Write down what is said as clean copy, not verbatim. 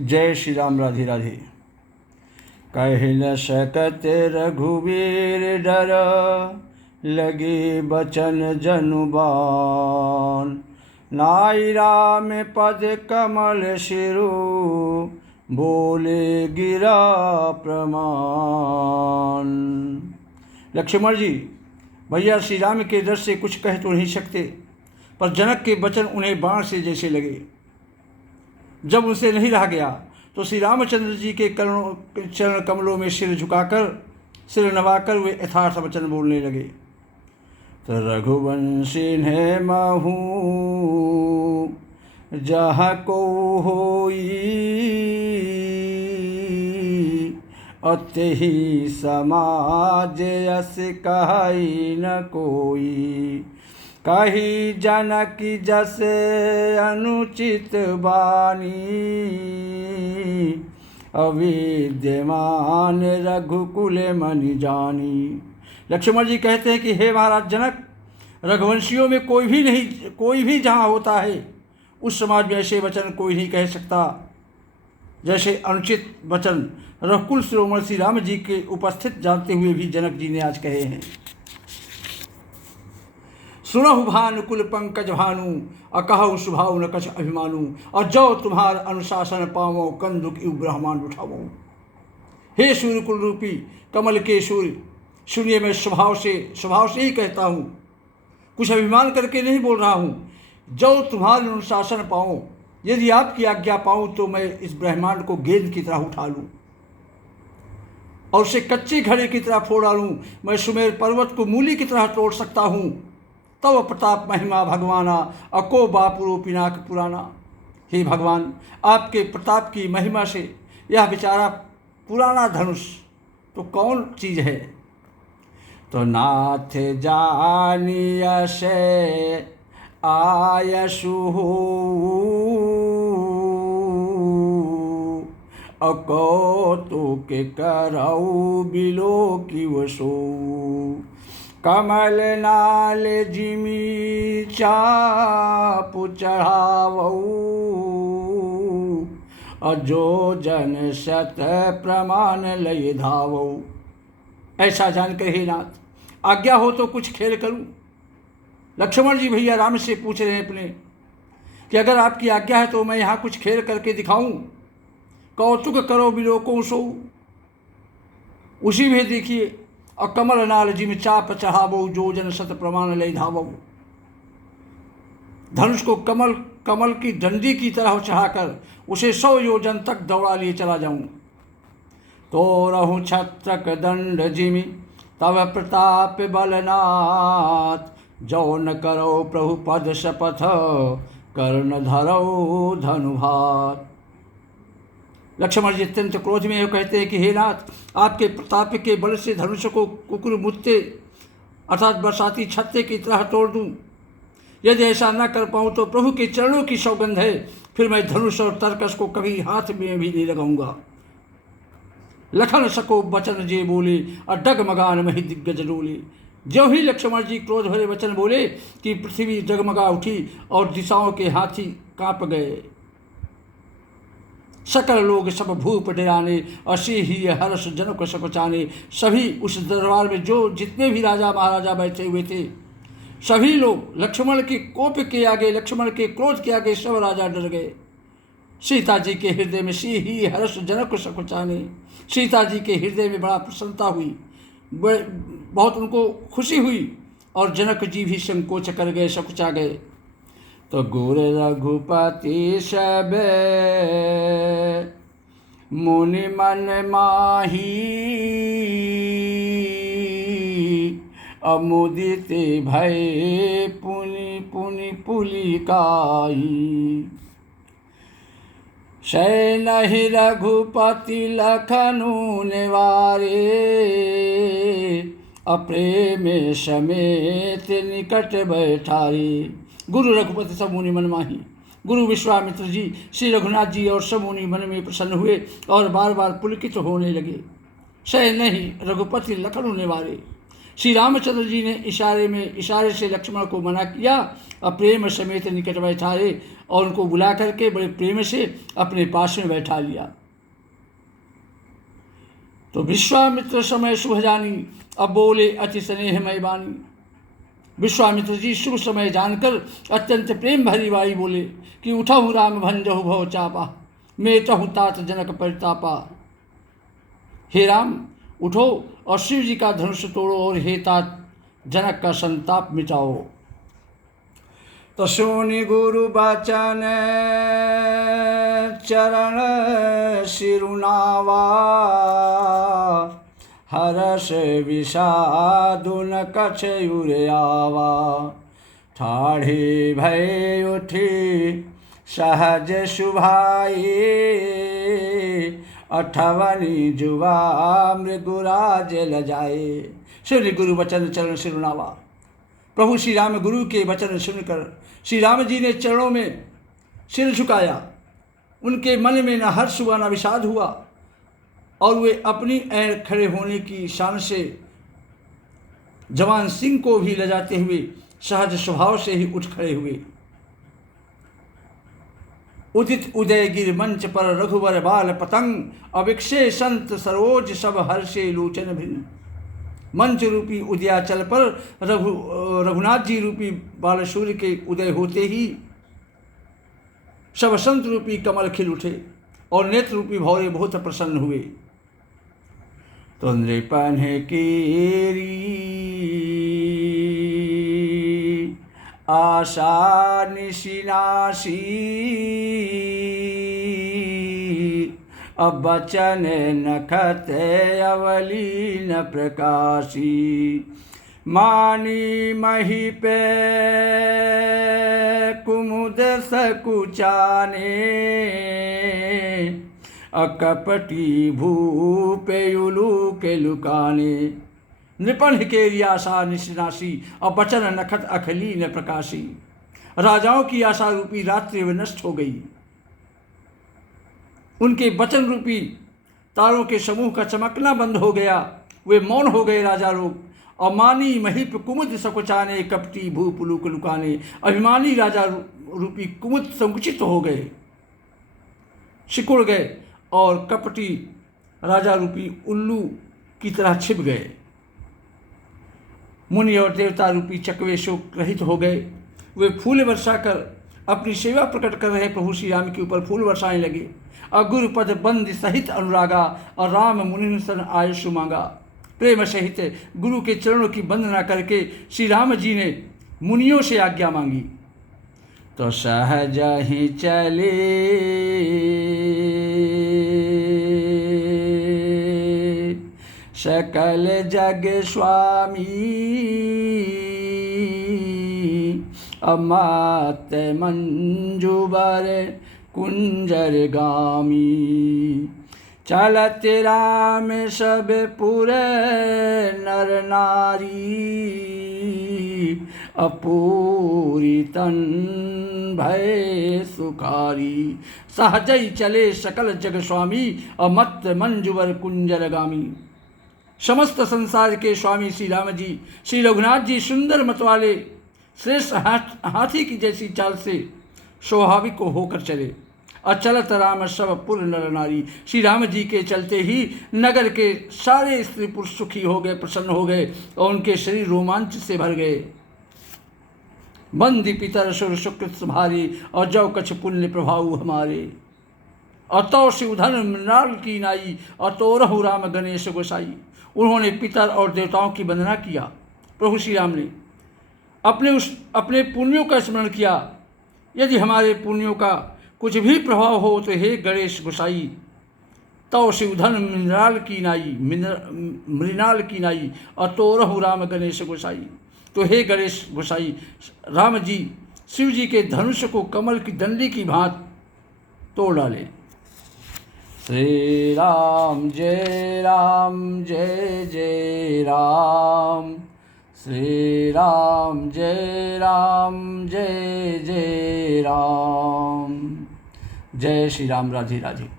जय श्री राम। राधे राधे। कह न सकत रघुवीर डर, लगे बचन जनुबान। नाई राम पद कमल शिरु, बोले गिरा प्रमाण। लक्ष्मण जी भैया श्री राम के डर से कुछ कह तो नहीं सकते, पर जनक के वचन उन्हें बाण से जैसे लगे। जब उनसे नहीं रहा गया तो श्री रामचंद्र जी के चरण कमलों में सिर झुकाकर, सिर नवाकर वे यथार्थ वचन बोलने लगे। तो रघुवंशी ने महू जहाँ को होई, अत्यहि समाज यस कहाई न कोई। कही जनक जस अनुचित बानी, अविद्यमान रघुकुल मनि जानी। लक्ष्मण जी कहते हैं कि हे महाराज जनक, रघुवंशियों में कोई भी जहाँ होता है, उस समाज में ऐसे वचन कोई नहीं कह सकता जैसे अनुचित वचन रघुकुल शिरोमणि श्री राम जी के उपस्थित जानते हुए भी जनक जी ने आज कहे हैं। सुनहु भानुकुल पंकज भानु, अकहु सुभाव न कछ अभिमानु। और जो तुम्हार अनुशासन पावो, कंदुक यु ब्रह्मांड उठावो। हे सूर्यकुल रूपी कमल के सूर्य, सुनिए मैं स्वभाव से ही कहता हूँ, कुछ अभिमान करके नहीं बोल रहा हूँ। जो तुम्हारे अनुशासन पाऊँ, यदि आपकी आज्ञा पाऊँ तो मैं इस ब्रह्मांड को गेंद की तरह उठा लूँ और उसे कच्चे घड़े की तरह फोड़ डालूँ। मैं सुमेर पर्वत को मूली की तरह तोड़ सकता हूँ। तव प्रताप महिमा भगवाना, अको बापुरो पिनाक पुराना। हे भगवान, आपके प्रताप की महिमा से यह बेचारा पुराना धनुष तो कौन चीज़ है। तो नाथ जानिय से आयसु हो, अकौतुक करऊ बिलो की वसो। कमल नाल जिमी चाप चढ़ावऊ, अजो जन शत प्रमाण लय धावऊ। ऐसा जानकर हे नाथ, आज्ञा हो तो कुछ खेल करूं। लक्ष्मण जी भैया राम से पूछ रहे हैं अपने कि अगर आपकी आज्ञा है तो मैं यहाँ कुछ खेल करके दिखाऊं। कौतुक करो बिलोको सो, उसी में देखिए। और कमल नाल जिम चाप चढ़ावो, जो जन शत प्रमाण लय धावो। धनुष को कमल की डंडी की तरह चढ़ाकर उसे 100 योजन तक दौड़ा लिए चला जाऊं। तो रहूं छत्रक दंड जिमि, तब प्रताप बलनाथ। जो न करो प्रभु पद शपथ, कर्ण धरो धनुभात। लक्ष्मण जी अत्यंत क्रोध में कहते हैं कि हे नाथ, आपके प्रताप के बल से धनुष को कुकुर मुत्ते अर्थात बरसाती छत्ते की तरह तोड़ दूं। यदि ऐसा न कर पाऊँ तो प्रभु के चरणों की सौगंध है, फिर मैं धनुष और तरकस को कभी हाथ में भी नहीं लगाऊंगा। लखन सको वचन जे बोले, और डगमगान मही दिग्गज डोले। जो ही लक्ष्मण जी क्रोध भरे वचन बोले कि पृथ्वी डगमगा उठी और दिशाओं के हाथी कांप गए। सकल लोग सब भूप डराने, और से ही हर्ष जनक सकुचाने। सभी उस दरबार में जो जितने भी राजा महाराजा बैठे हुए थे, सभी लोग लक्ष्मण के कोप के आगे, लक्ष्मण के क्रोध के आगे सब राजा डर गए। सीता जी के हृदय में सी ही हर्ष जनक सकुचाने। सीता जी के हृदय में बड़ा प्रसन्नता हुई, बहुत उनको खुशी हुई, और जनक जी भी संकोच कर गए, सकुचा गए। तो गुर रघुपति सब मुनि मन माही, अमुदित भय पुनि पुनि पुलिकाई। सैनहि रघुपति लखनु निवारे, अप्रेम समेत निकट बैठारे। गुरु रघुपति सब मुनि मन माही। गुरु विश्वामित्र जी श्री रघुनाथ जी और सब मुनि मन में प्रसन्न हुए और बार बार पुलकित होने लगे। सह नहीं रघुपति लखन निवारे, श्री रामचंद्र जी ने इशारे से लक्ष्मण को मना किया और प्रेम समेत निकट बैठाए और उनको बुला करके बड़े प्रेम से अपने पास में बैठा लिया। तो विश्वामित्र समय शुभ जानी, अब बोले अति स्नेहमय वाणी। विश्वामित्र जी शुभ समय जानकर अत्यंत प्रेम भरी वाणी बोले कि उठहु राम भंजहु भव चापा, मेटहु तात जनक परितापा। हे राम उठो और शिव जी का धनुष तोड़ो और हे तात जनक का संताप मिटाओ। तो सोनि गुरु बचन चरण सिरुनावा, हरष विषादुन कछयुरे आवा। ठाढ़े भय उठी सहज सुभाए, अठवनी जुवा मृगुराज लजाए। श्री गुरु वचन चरण सिरुनावा। प्रभु श्री राम गुरु के वचन सुनकर श्री राम जी ने चरणों में सिर झुकाया। उनके मन में न हर्ष हुआ न विषाद हुआ और वे अपनी ऐन खड़े होने की शान से जवान सिंह को भी लजाते हुए सहज स्वभाव से ही उठ खड़े हुए। उदित उदय गिर मंच पर रघुवर बाल पतंग, अविक्षे संत सरोज सब हर्षे लोचन भिन्न। मंच रूपी उदयाचल पर रघुनाथ जी रूपी बाल सूर्य के उदय होते ही सब संत रूपी कमल खिल उठे और नेत्र रूपी भौरे बहुत प्रसन्न हुए। तो नृपन केरी आशा निशिनाशी, अब बचन नखत अवलीन प्रकाशी। मानी मही पे कुमुद सकुचाने, अकपटी भूपेयुलू के लुकाने। नृपन केरी आशा निशिनाशी, और बचन नखत अखली न प्रकाशी। राजाओं की आशा रूपी रात्रि व नष्ट हो गई। उनके वचन रूपी तारों के समूह का चमकना बंद हो गया। वे मौन हो गए राजा लोग। और मानी महिप कुमुद सकुचाने, कपटी भूपुलूक लुकाने। अभिमानी राजा रूपी कुमुद संकुचित हो गए, सिकुड़ गए और कपटी राजा रूपी उल्लू की तरह छिप गए। मुनि और देवता रूपी चकवे शोक रहित हो गए। वे फूल वर्षा कर अपनी सेवा प्रकट कर रहे प्रभु श्री राम के ऊपर फूल वर्षाने लगे। और गुरुपद बंद सहित अनुरागा, और राम मुनि सन आयुष मांगा। प्रेम सहित गुरु के चरणों की वंदना करके श्री राम जी ने मुनियों से आज्ञा मांगी। तो सहज ही चले सकल जग स्वामी, अमात मंजुबर कुंजर गामी। चलत राम सब पुर नर नारी, अपूरी तन भय सुखारी। सहजई चले सकल जग स्वामी, अमत मंजुवर कुंजर गामी। समस्त संसार के स्वामी श्री राम जी, श्री रघुनाथ जी सुंदर मत वाले श्रेष्ठ हाथी की जैसी चाल से स्वाभाविक को होकर चले। अचलत राम सब पुर नर नारी। श्री राम जी के चलते ही नगर के सारे स्त्री पुरुष सुखी हो गए, प्रसन्न हो गए और उनके शरीर रोमांच से भर गए। बंदी पितर सुर सुकृत सुभारी, और जव कछ पुण्य प्रभाव हमारे। अतो शिवधन मृणाल की नाई, अतोरहु राम गणेश गोसाई। उन्होंने पितर और देवताओं की वंदना किया। प्रभु श्री राम ने अपने पुण्यों का स्मरण किया। यदि हमारे पुण्यों का कुछ भी प्रभाव हो तो हे गणेश गोसाई, तव शिवधन मृणाल की नाई, अतोरहु राम गणेश गोसाई। तो हे गणेश गोसाई, राम जी शिव जी के धनुष को कमल की डंडी की भांति तोड़ डाले। श्री राम जय जय राम, श्री राम जय जय राम। जय श्री राम। राधे राधे।